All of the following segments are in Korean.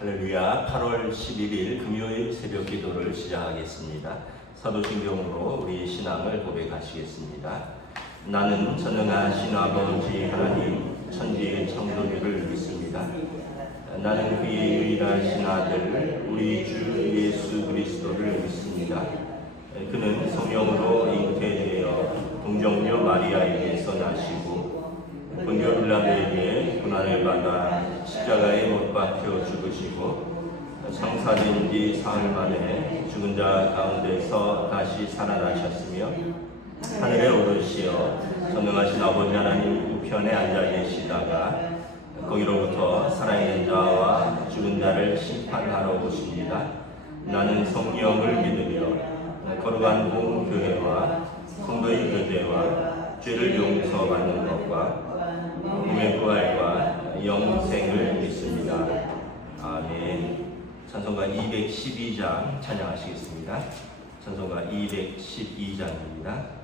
할렐루야. 8월 11일 금요일 새벽 기도를 시작하겠습니다. 사도신경으로 우리 신앙을 고백하시겠습니다. 나는 전능하신 아버지 하나님 천지의 창조주를 믿습니다. 나는 그의 유일하신 아들 우리 주 예수 그리스도를 믿습니다. 그는 성령으로 잉태되어 동정녀 마리아에게서 나시고 본교 빌라도에게 고난을 받아 십자가에 못 박혀 죽으시고 장사된 지 사흘 만에 죽은 자 가운데서 다시 살아나셨으며 하늘에 오르시어 전능하신 아버지 하나님 우편에 앉아 계시다가 거기로부터 살아있는 자와 죽은 자를 심판하러 오십니다. 나는 성령을 믿으며 거룩한 공교회와 성도의 교제와 죄를 용서받는 것과 몸의 부활과 영생을 믿습니다. 아멘. 찬송가 212장 찬양하시겠습니다. 찬송가 212장입니다.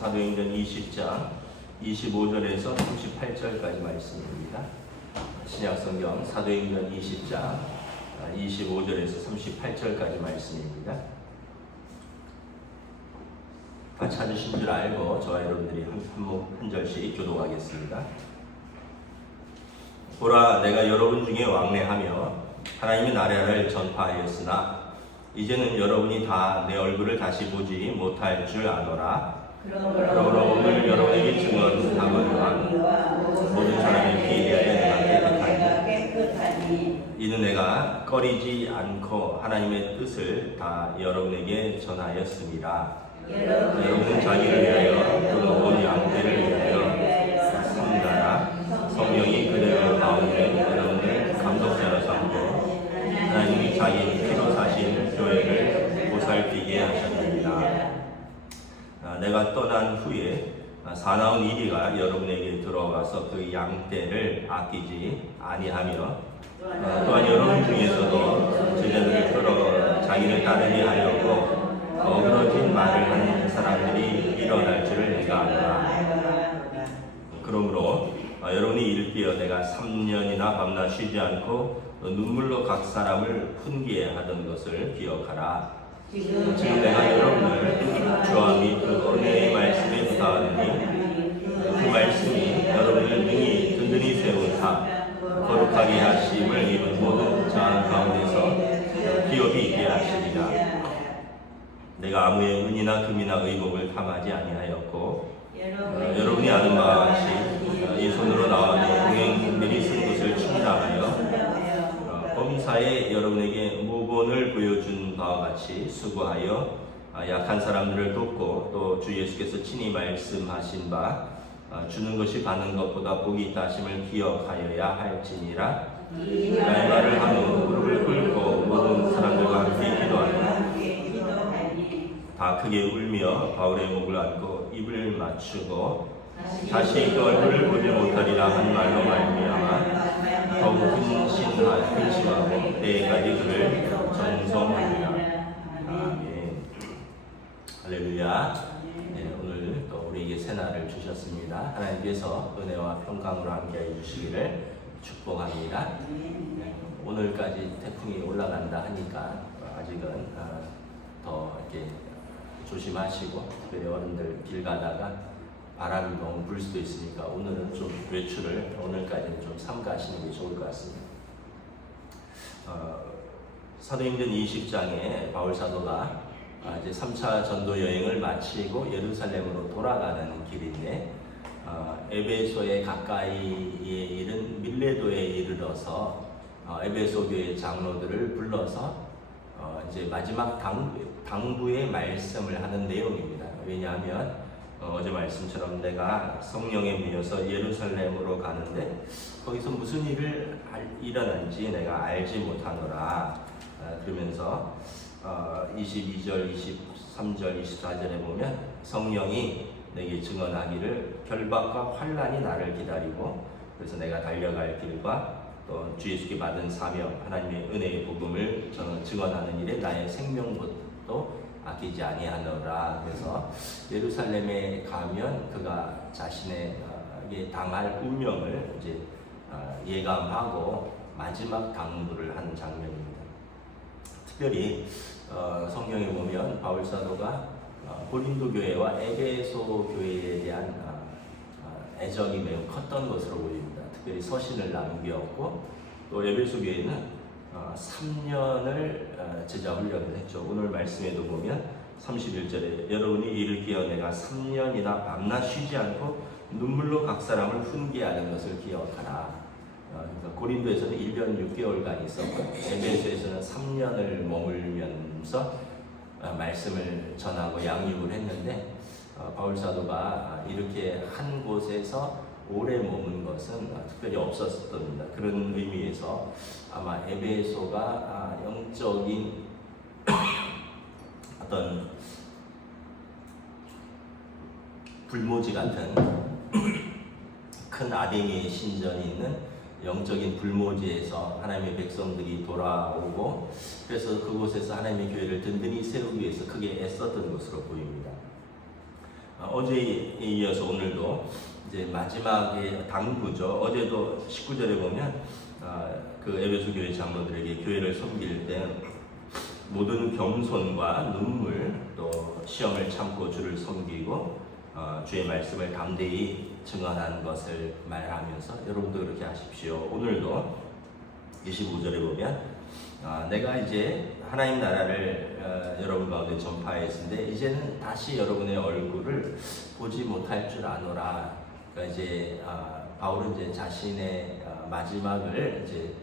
사도행전 20장 25절에서 38절까지 말씀입니다. 신약성경 사도행전 20장 25절에서 38절까지 말씀입니다. 다 찾으신 줄 알고 저와 여러분들이 한 절씩 교독하겠습니다. 보라, 내가 여러분 중에 왕래하며 하나님의 나라를 전파하였으나 이제는 여러분이 다 내 얼굴을 다시 보지 못할 줄 아노라. 그러므로 오늘 여러분에게 증언하거니와 모든 사람이 비리하여 내가 깨끗하니 이는 내가 꺼리지 않고 하나님의 뜻을 다 여러분에게 전하였습니다. 여러분은 자기를 위하여 또는 온 양떼를 위하여 삼가라. 성령이 그대로 가운데 여러분을 감독자로 삼고 하나님이 자기 피로 사신 교회를 보살피게 하셨습니다. 내가 떠난 후에 사나운 이리가 여러분에게 들어와서 그 양떼를 아끼지 아니하며 또한 여러분 중에서도 제자들을 끌어 자기를 따르게 하려고 어그러진 말을 하는 사람들이 일어날 줄을 내가 아노라. 그러므로 여러분이 일깨어 내가 3년이나 밤낮 쉬지 않고 눈물로 각 사람을 훈계하던 것을 기억하라. 지금 내가 여러분을 주와 및 그 은혜의 말씀에 부탁하노니 그 말씀이 여러분을 거룩하게 하심을 입은 모든 자 가운데서 기업이 있게 하시리라. 내가 아무의 은이나 금이나 의복을 탐하지 아니하였고 여러분이 아는 바와 같이 이 손으로 나와 동행들이 쓴 것을 충당하여 범사에 여러분에게 모본을 보여준 바와 같이 수고하여 약한 사람들을 돕고 또 주 예수께서 친히 말씀하신 바 주는 것이 받는 것보다 복이 있다 하심을 기억하여야 할지니라. 나의 말을 한 후 무릎을 꿇고 모든 사람들과 함께 기도하며 다 크게 울며 바울의 목을 안고 입을 맞추고 다시 그 얼굴을 보지 못하리라 한 말로 말미암아 더욱 근심하고 때까지 그를 전송하리라. 아멘. 할렐루야. 네, 오늘 또 우리에게 새날을 주셨습니다. 하나님께서 은혜와 평강으로 함께해 주시기를 축복합니다. 네, 오늘까지 태풍이 올라간다 하니까 아직은 더 이렇게 조심하시고 특별히 어른들 길 가다가 바람이 너무 불 수도 있으니까 오늘은 좀 외출을 오늘까지는 좀 삼가하시는 게 좋을 것 같습니다. 사도행전 20장에 바울 사도가 이제 3차 전도 여행을 마치고 예루살렘으로 돌아가는 길인데 에베소에 가까이에 이른 밀레도에 이르러서 에베소 교회 장로들을 불러서 이제 마지막 당부의 말씀을 하는 내용입니다. 왜냐하면 어제 말씀처럼 내가 성령에 밀려서 예루살렘으로 가는데 거기서 무슨 일을 일어난지 내가 알지 못하노라. 그러면서 22절, 23절, 24절에 보면 성령이 내게 증언하기를 결박과 환난이 나를 기다리고 그래서 내가 달려갈 길과 또 주 예수께 받은 사명, 하나님의 은혜의 복음을 증언하는 일에 나의 생명부터 아끼지 아니하노라. 그래서 예루살렘에 가면 그가 자신에게 당할 운명을 이제 예감하고 마지막 당부를 하는 장면입니다. 특별히 성경에 보면 바울 사도가 고린도 교회와 에베소 교회에 대한 애정이 매우 컸던 것으로 보입니다. 특별히 서신을 남겼고 또 에베소 교회는 3년을 제자 훈련을 했죠. 오늘 말씀에도 보면 31절에 여러분이 이를 기어 내가 3년이나 밤낮 쉬지 않고 눈물로 각 사람을 훈계하는 것을 기억하라. 그러니까 고린도에서는 1년 6개월간 있었고 에베소에서는 3년을 머물면서 말씀을 전하고 양육을 했는데 바울 사도가 이렇게 한 곳에서 오래 머문 것은 특별히 없었습니다. 그런 의미에서 아마 에베소가 영적인 어떤 불모지 같은 큰 아데미의 신전이 있는 영적인 불모지에서 하나님의 백성들이 돌아오고 그래서 그곳에서 하나님의 교회를 든든히 세우기 위해서 크게 애썼던 것으로 보입니다. 어제에 이어서 오늘도 이제 마지막에 당부죠. 어제도 19절에 보면 그 에베소 교회 장로들에게 교회를 섬길 때 모든 겸손과 눈물 또 시험을 참고 주를 섬기고 주의 말씀을 담대히 증언한 것을 말하면서 여러분도 그렇게 하십시오. 오늘도 25절에 보면 내가 이제 하나님 나라를 여러분 가운데 전파했는데 이제는 다시 여러분의 얼굴을 보지 못할 줄 아노라. 그러니까 이제 바울은 이제 자신의 마지막을 이제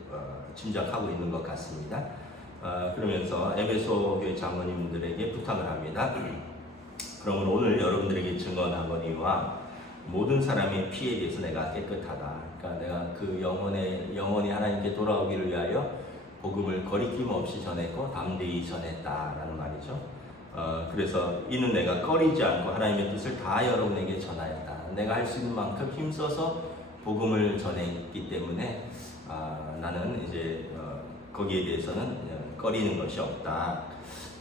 짐작하고 있는 것 같습니다. 그러면서 에베소 교회 장로님들에게 부탁을 합니다. 그러면 오늘 여러분들에게 증언하거니와 모든 사람의 피에 대해서 내가 깨끗하다. 그러니까 내가 그 영혼이 하나님께 돌아오기를 위하여 복음을 거리낌 없이 전했고 담대히 전했다라는 말이죠. 그래서 이는 내가 꺼리지 않고 하나님의 뜻을 다 여러분에게 전하였다. 내가 할 수 있는 만큼 힘써서 복음을 전했기 때문에 나는 이제 거기에 대해서는 꺼리는 것이 없다.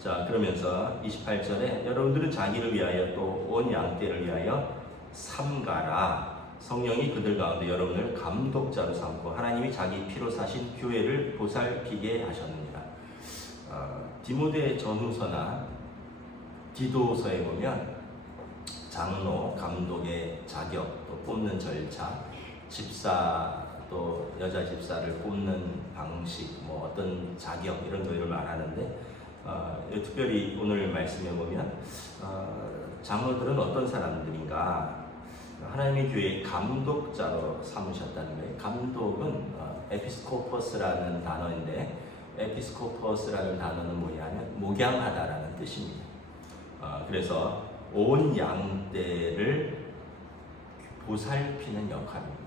자, 그러면서 28절에 여러분들은 자기를 위하여 또 온 양떼를 위하여 삼가라. 성령이 그들 가운데 여러분을 감독자로 삼고 하나님이 자기 피로 사신 교회를 보살피게 하셨느니라. 디모데 전후서나 디도서에 보면 장로, 감독의 자격, 또 뽑는 절차, 집사 또 여자 집사를 뽑는 방식, 뭐 어떤 자격 이런 거를 말하는데 특별히 오늘 말씀해 보면 장로들은 어떤 사람들인가? 하나님의 교회의 감독자로 삼으셨다는 거예요. 감독은 에피스코퍼스라는 단어인데 에피스코퍼스라는 단어는 뭐냐면 목양하다라는 뜻입니다. 그래서 온 양떼를 보살피는 역할입니다.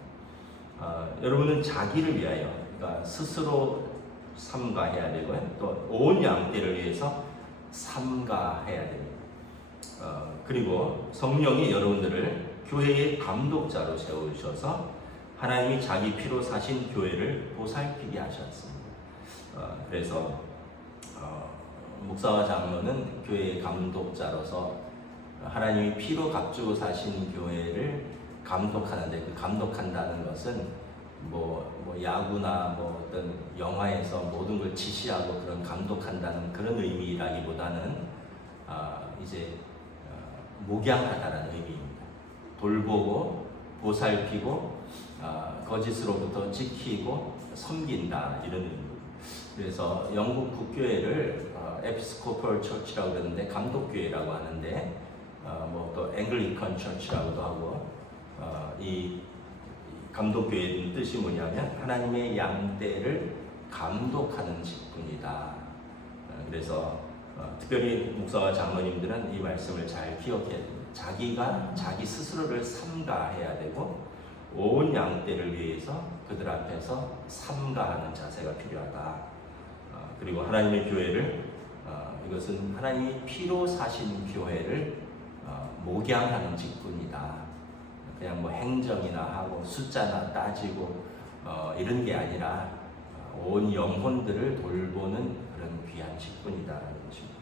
여러분은 자기를 위하여, 그러니까 스스로 삼가해야 되고요. 또 온 양떼를 위해서 삼가해야 됩니다. 그리고 성령이 여러분들을 교회의 감독자로 세우셔서 하나님이 자기 피로 사신 교회를 보살피게 하셨습니다. 그래서 목사와 장로는 교회의 감독자로서 하나님이 피로 값주고 사신 교회를 감독하는데, 그 감독한다는 것은 뭐 야구나 뭐 어떤 영화에서 모든 걸 지시하고 그런 감독한다는 그런 의미라기보다는 이제 목양하다라는 의미입니다. 돌보고 보살피고 거짓으로부터 지키고 섬긴다, 이런 의미입니다. 그래서 영국 국교회를 에피스코펄 처치라고 그러는데 감독교회라고 하는데 뭐 또 앵글리컨 처치라고도 하고 이 감독교회의 뜻이 뭐냐면 하나님의 양떼를 감독하는 직분이다. 그래서 특별히 목사와 장로님들은 이 말씀을 잘 기억해야 됩니다. 자기가 자기 스스로를 삼가해야 되고 온 양떼를 위해서 그들 앞에서 삼가하는 자세가 필요하다. 그리고 하나님의 교회를 이것은 하나님이 피로 사신 교회를 목양하는 직분이다. 그냥 뭐 행정이나 하고 숫자나 따지고 이런 게 아니라 온 영혼들을 돌보는 그런 귀한 직분이다라는 것입니다.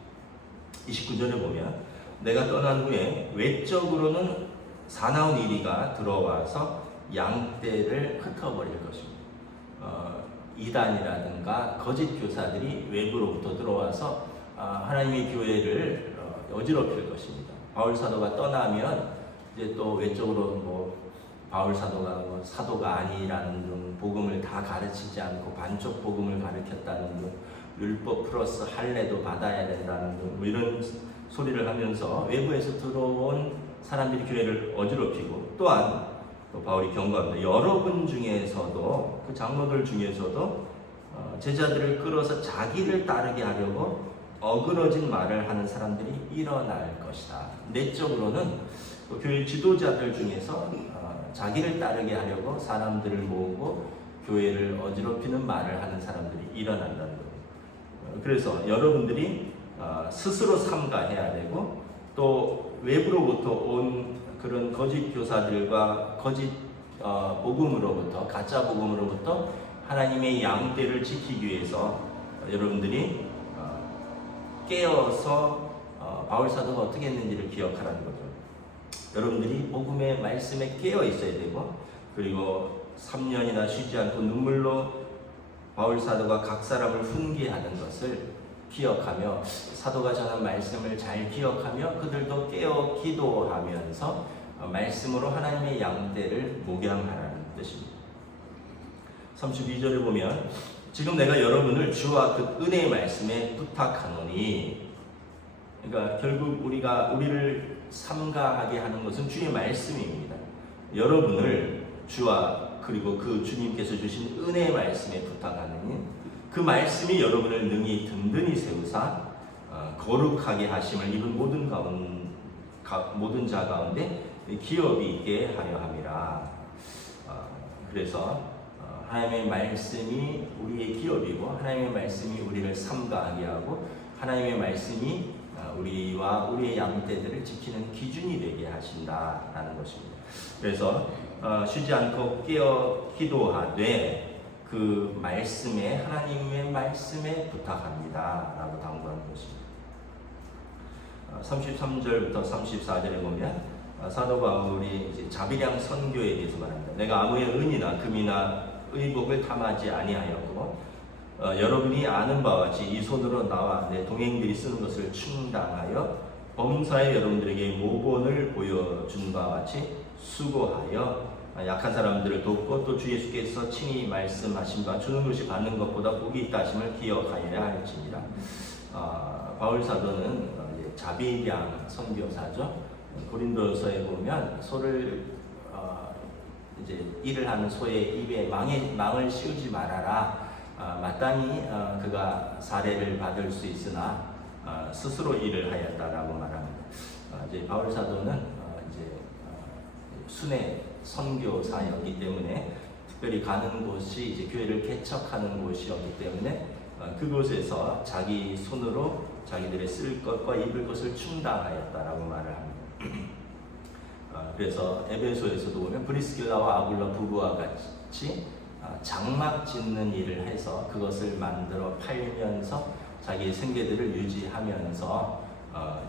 29절에 보면 내가 떠난 후에 외적으로는 사나운 이리가 들어와서 양떼를 흩어버릴 것입니다. 이단이라든가 거짓 교사들이 외부로부터 들어와서 하나님의 교회를 어지럽힐 것입니다. 바울 사도가 떠나면 이제 또 외적으로 뭐 바울 사도가 뭐 사도가 아니라는 복음을 다 가르치지 않고 반쪽 복음을 가르쳤다는 등, 율법 플러스 할례도 받아야 된다는 등, 뭐 이런 소리를 하면서 외부에서 들어온 사람들이 교회를 어지럽히고, 또한 또 바울이 경고합니다. 여러분 중에서도, 그 장로들 중에서도 제자들을 끌어서 자기를 따르게 하려고 어그러진 말을 하는 사람들이 일어날 것이다. 내적으로는 또 교회 지도자들 중에서 자기를 따르게 하려고 사람들을 모으고 교회를 어지럽히는 말을 하는 사람들이 일어난다는 겁니다. 그래서 여러분들이 스스로 삼가해야 되고, 또 외부로부터 온 그런 거짓 교사들과 거짓 복음으로부터, 가짜 복음으로부터 하나님의 양떼를 지키기 위해서 여러분들이 깨어서 바울 사도가 어떻게 했는지를 기억하라는 거죠. 여러분들이 복음의 말씀에 깨어 있어야 되고, 그리고 3년이나 쉬지 않고 눈물로 바울 사도가 각 사람을 훈계하는 것을 기억하며, 사도가 전한 말씀을 잘 기억하며 그들도 깨어 기도하면서 말씀으로 하나님의 양떼를 목양하라는 뜻입니다. 32절을 보면 지금 내가 여러분을 주와 그 은혜의 말씀에 부탁하노니, 그러니까 결국 우리를 삼가하게 하는 것은 주의 말씀입니다. 여러분을 주와 그리고 그 주님께서 주신 은혜의 말씀에 부탁하느니, 그 말씀이 여러분을 능히 든든히 세우사 거룩하게 하심을 입은 모든 자 가운데 기업이 있게 하려 함이라. 그래서 하나님의 말씀이 우리의 기업이고, 하나님의 말씀이 우리를 삼가하게 하고, 하나님의 말씀이 우리와 우리의 양떼들을 지키는 기준이 되게 하신다라는 것입니다. 그래서 쉬지 않고 깨어 기도하되 그 말씀에, 하나님의 말씀에 부탁합니다 라고 당부하는 것입니다. 33절부터 34절에 보면 사도 바울이 이제 자비량 선교에 대해서 말합니다. 내가 아무의 은이나 금이나 의복을 탐하지 아니하였고 여러분이 아는 바와 같이 이 손으로 나와 내 동행들이 쓰는 것을 충당하여 범사에 여러분들에게 모본을 보여준 바와 같이 수고하여 약한 사람들을 돕고 또 주 예수께서 친히 말씀하신 바 주는 것이 받는 것보다 복이 있다 하심을 기억하여야 할지니라. 바울 사도는 자비량 선교사죠. 고린도서에 보면 소를 이제 일을 하는 소의 입에 망을 씌우지 말아라. 마땅히 그가 사례를 받을 수 있으나 스스로 일을 하였다라고 말합니다. 이제 바울 사도는 이제 순회 선교사였기 때문에 특별히 가는 곳이 이제 교회를 개척하는 곳이었기 때문에 그곳에서 자기 손으로 자기들의 쓸 것과 입을 것을 충당하였다라고 말을 합니다. 그래서 에베소에서도 보면 브리스길라와 아굴라 부부와 같이 장막 짓는 일을 해서 그것을 만들어 팔면서 자기의 생계들을 유지하면서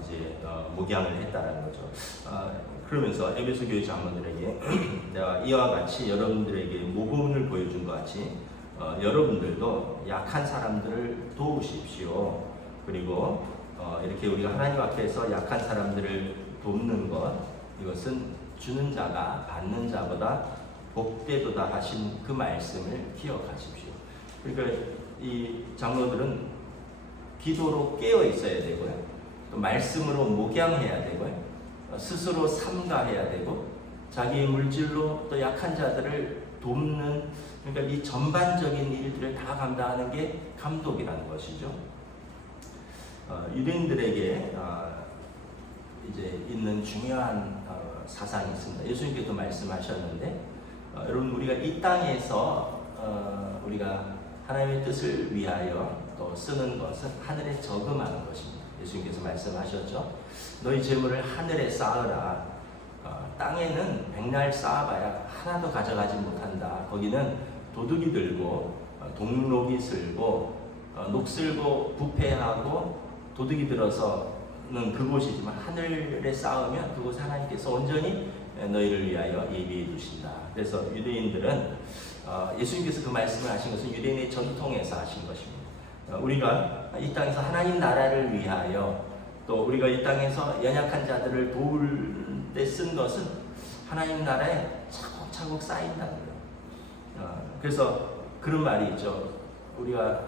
이제 목양을 했다라는 거죠. 그러면서 에베소 교회 장로들에게 내가 이와 같이 여러분들에게 모범을 보여준 것 같이 여러분들도 약한 사람들을 도우십시오. 그리고 이렇게 우리가 하나님 앞에서 약한 사람들을 돕는 것, 이것은 주는 자가 받는 자보다 복되도다 하신 그 말씀을 기억하십시오. 그러니까 이 장로들은 기도로 깨어 있어야 되고요, 또 말씀으로 목양해야 되고요, 스스로 삼가해야 되고, 자기 물질로 또 약한 자들을 돕는, 그러니까 이 전반적인 일들을 다 감당하는 게 감독이라는 것이죠. 유대인들에게 이제 있는 중요한 사상이 있습니다. 예수님께서 말씀하셨는데, 여러분 우리가 이 땅에서 우리가 하나님의 뜻을 위하여 또 쓰는 것은 하늘에 저금하는 것입니다. 예수님께서 말씀하셨죠. 너희 재물을 하늘에 쌓으라. 땅에는 백날 쌓아봐야 하나도 가져가지 못한다. 거기는 도둑이 들고 동록이 슬고 녹슬고 부패하고 도둑이 들어서는 그곳이지만 하늘에 쌓으면 그곳에 하나님께서 온전히 너희를 위하여 예비해 두신다. 그래서 유대인들은 예수님께서 그 말씀을 하신 것은 유대인의 전통에서 하신 것입니다. 우리가 이 땅에서 하나님 나라를 위하여 또 우리가 이 땅에서 연약한 자들을 도울 때 쓴 것은 하나님 나라에 차곡차곡 쌓인다는 거예요. 그래서 그런 말이 있죠. 우리가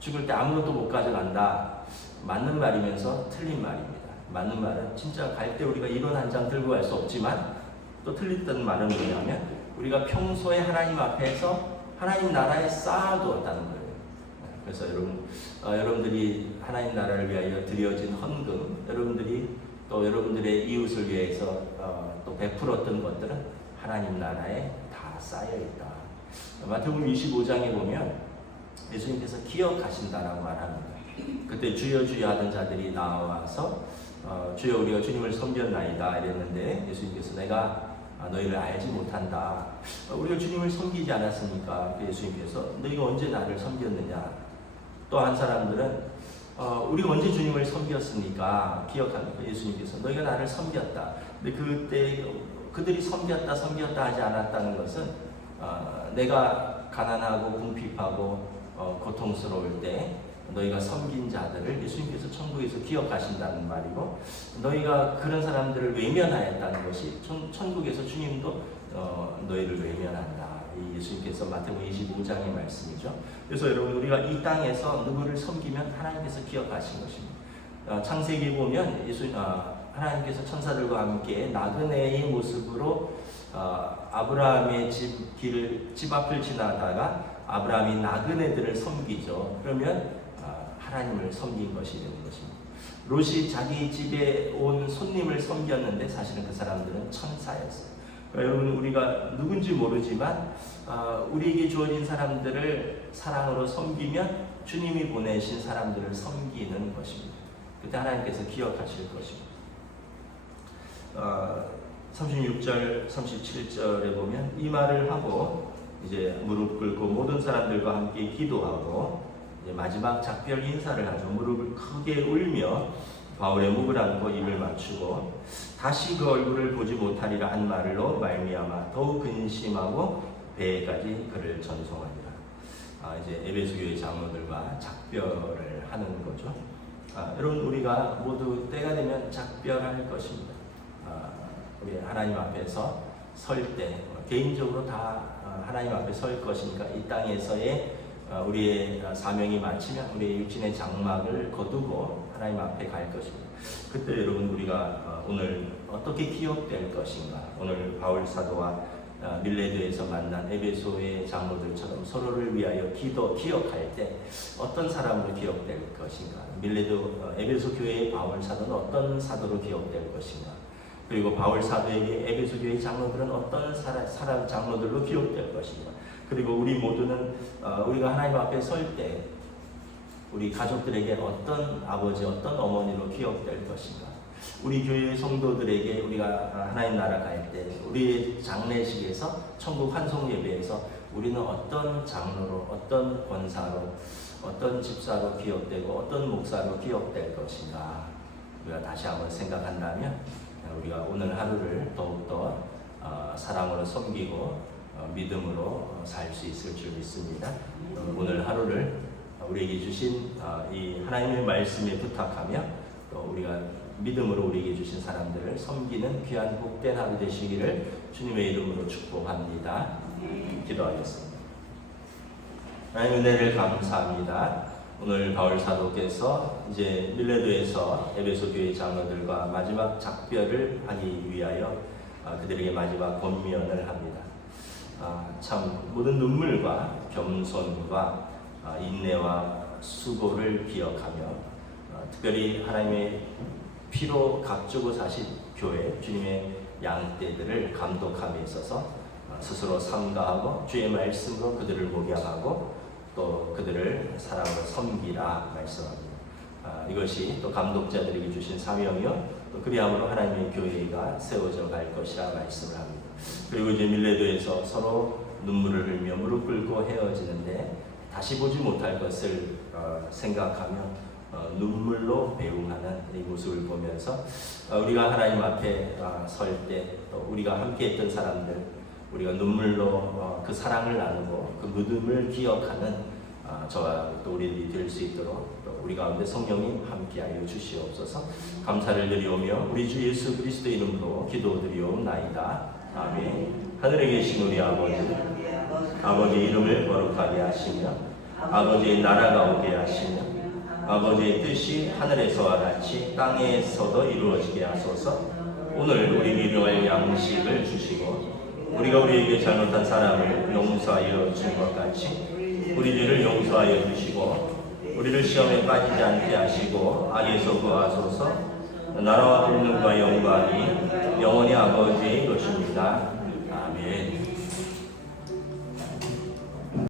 죽을 때 아무것도 못 가져간다. 맞는 말이면서 틀린 말입니다. 맞는 말은 진짜 갈 때 우리가 이론 한 장 들고 갈 수 없지만, 또 틀렸던 말은 뭐냐면 우리가 평소에 하나님 앞에서 하나님 나라에 쌓아두었다는 거예요. 그래서 여러분들이 하나님 나라를 위하여 드려진 헌금, 여러분들이 또 여러분들의 이웃을 위해서 또 베풀었던 것들은 하나님 나라에 다 쌓여 있다. 마태복음 25장에 보면 예수님께서 기억하신다라고 말합니다. 그때 주여 주여 하던 자들이 나와서 주여 우리가 주님을 섬겼나이다 이랬는데, 예수님께서 내가 너희를 알지 못한다. 우리가 주님을 섬기지 않았습니까? 예수님께서 너희가 언제 나를 섬겼느냐. 또 한 사람들은 우리가 언제 주님을 섬겼습니까? 기억합니까? 예수님께서 너희가 나를 섬겼다. 근데 그때 그들이 섬겼다 하지 않았다는 것은 내가 가난하고 궁핍하고 고통스러울 때 너희가 섬긴 자들을 예수님께서 천국에서 기억하신다는 말이고, 너희가 그런 사람들을 외면하였다는 것이 천국에서 주님도 너희를 외면한다. 이 예수님께서 마태복음 25장의 말씀이죠. 그래서 여러분 우리가 이 땅에서 누구를 섬기면 하나님께서 기억하신 것입니다. 창세기 보면 하나님께서 천사들과 함께 나그네의 모습으로 아브라함의 집 앞을 지나다가 아브라함이 나그네들을 섬기죠. 그러면 하나님을 섬긴 것이 되는 것입니다. 롯이 자기 집에 온 손님을 섬겼는데 사실은 그 사람들은 천사였어요. 그러니까 여러분 우리가 누군지 모르지만 우리에게 주어진 사람들을 사랑으로 섬기면 주님이 보내신 사람들을 섬기는 것입니다. 그때 하나님께서 기억하실 것입니다. 36절, 37절에 보면 이 말을 하고 이제 무릎 꿇고 모든 사람들과 함께 기도하고 이제 마지막 작별 인사를 하죠. 무릎을 크게 울며 바울의 목을 안고 입을 맞추고 다시 그 얼굴을 보지 못하리라 한 말로 말미암아 더욱 근심하고 배에까지 그를 전송하니라. 이제 에베소 교회 장로들과 작별을 하는 거죠. 여러분 우리가 모두 때가 되면 작별할 것입니다. 우리 하나님 앞에서 설 때 개인적으로 다 하나님 앞에 설 것인가? 이 땅에서의 우리의 사명이 마치면 우리의 육신의 장막을 거두고 하나님 앞에 갈 것입니다. 그때 여러분 우리가 오늘 어떻게 기억될 것인가? 오늘 바울 사도와 밀레도에서 만난 에베소의 장로들처럼 서로를 위하여 기억할 때 어떤 사람으로 기억될 것인가? 에베소 교회의 바울 사도는 어떤 사도로 기억될 것인가? 그리고 바울 사도에게 에베소 교회 장로들은 어떤 사람 장로들로 기억될 것인가? 그리고 우리 모두는 우리가 하나님 앞에 설 때 우리 가족들에게 어떤 아버지, 어떤 어머니로 기억될 것인가? 우리 교회 성도들에게 우리가 하나님 나라 갈 때 우리의 장례식에서 천국 환송 예배에서 우리는 어떤 장로로, 어떤 권사로, 어떤 집사로 기억되고 어떤 목사로 기억될 것인가? 우리가 다시 한번 생각한다면 우리가 오늘 하루를 더욱더 사랑으로 섬기고 믿음으로 살 수 있을 줄 믿습니다. 오늘 하루를 우리에게 주신 이 하나님의 말씀에 부탁하며 또 우리가 믿음으로 우리에게 주신 사람들을 섬기는 귀한 복된 하루 되시기를 주님의 이름으로 축복합니다. 기도하겠습니다. 하나님 은혜를 감사합니다. 오늘 바울 사도께서 이제 밀레도에서 에베소 교회 장로들과 마지막 작별을 하기 위하여 그들에게 마지막 권면을 합니다. 참 모든 눈물과 겸손과 인내와 수고를 기억하며 특별히 하나님의 피로 값주고 사신 교회 주님의 양떼들을 감독함에 있어서 스스로 삼가하고 주의 말씀으로 그들을 목양하고 또 그들을 사랑으로 섬기라 말씀합니다. 이것이 또 감독자들에게 주신 사명이요 또 그리함으로 하나님의 교회가 세워져 갈 것이라 말씀을 합니다. 그리고 이제 밀레도에서 서로 눈물을 흘리며 무릎 꿇고 헤어지는데 다시 보지 못할 것을 생각하며 눈물로 배웅하는 이 모습을 보면서 우리가 하나님 앞에 설 때 또 우리가 함께했던 사람들 우리가 눈물로 그 사랑을 나누고 그 믿음을 기억하는 저와 또 우리들이 될 수 있도록 또 우리 가운데 성령님 함께하여 주시옵소서. 감사를 드리오며 우리 주 예수 그리스도 이름으로 기도드리옵나이다. 아멘. 하늘에 계신 우리 아버지 이름을 거룩하게 하시며 아버지의 나라가 오게 하시며 아버지의 뜻이 하늘에서와 같이 땅에서도 이루어지게 하소서. 오늘 우리 일용할 양식을 주시고 우리가 우리에게 잘못한 사람을 용서하여 준 것 같이 우리 죄를 용서하여 주시고 우리를 시험에 빠지지 않게 하시고 악에서 구하소서. 나라와 권능과 영광이 영원히 아버지의 것입니다.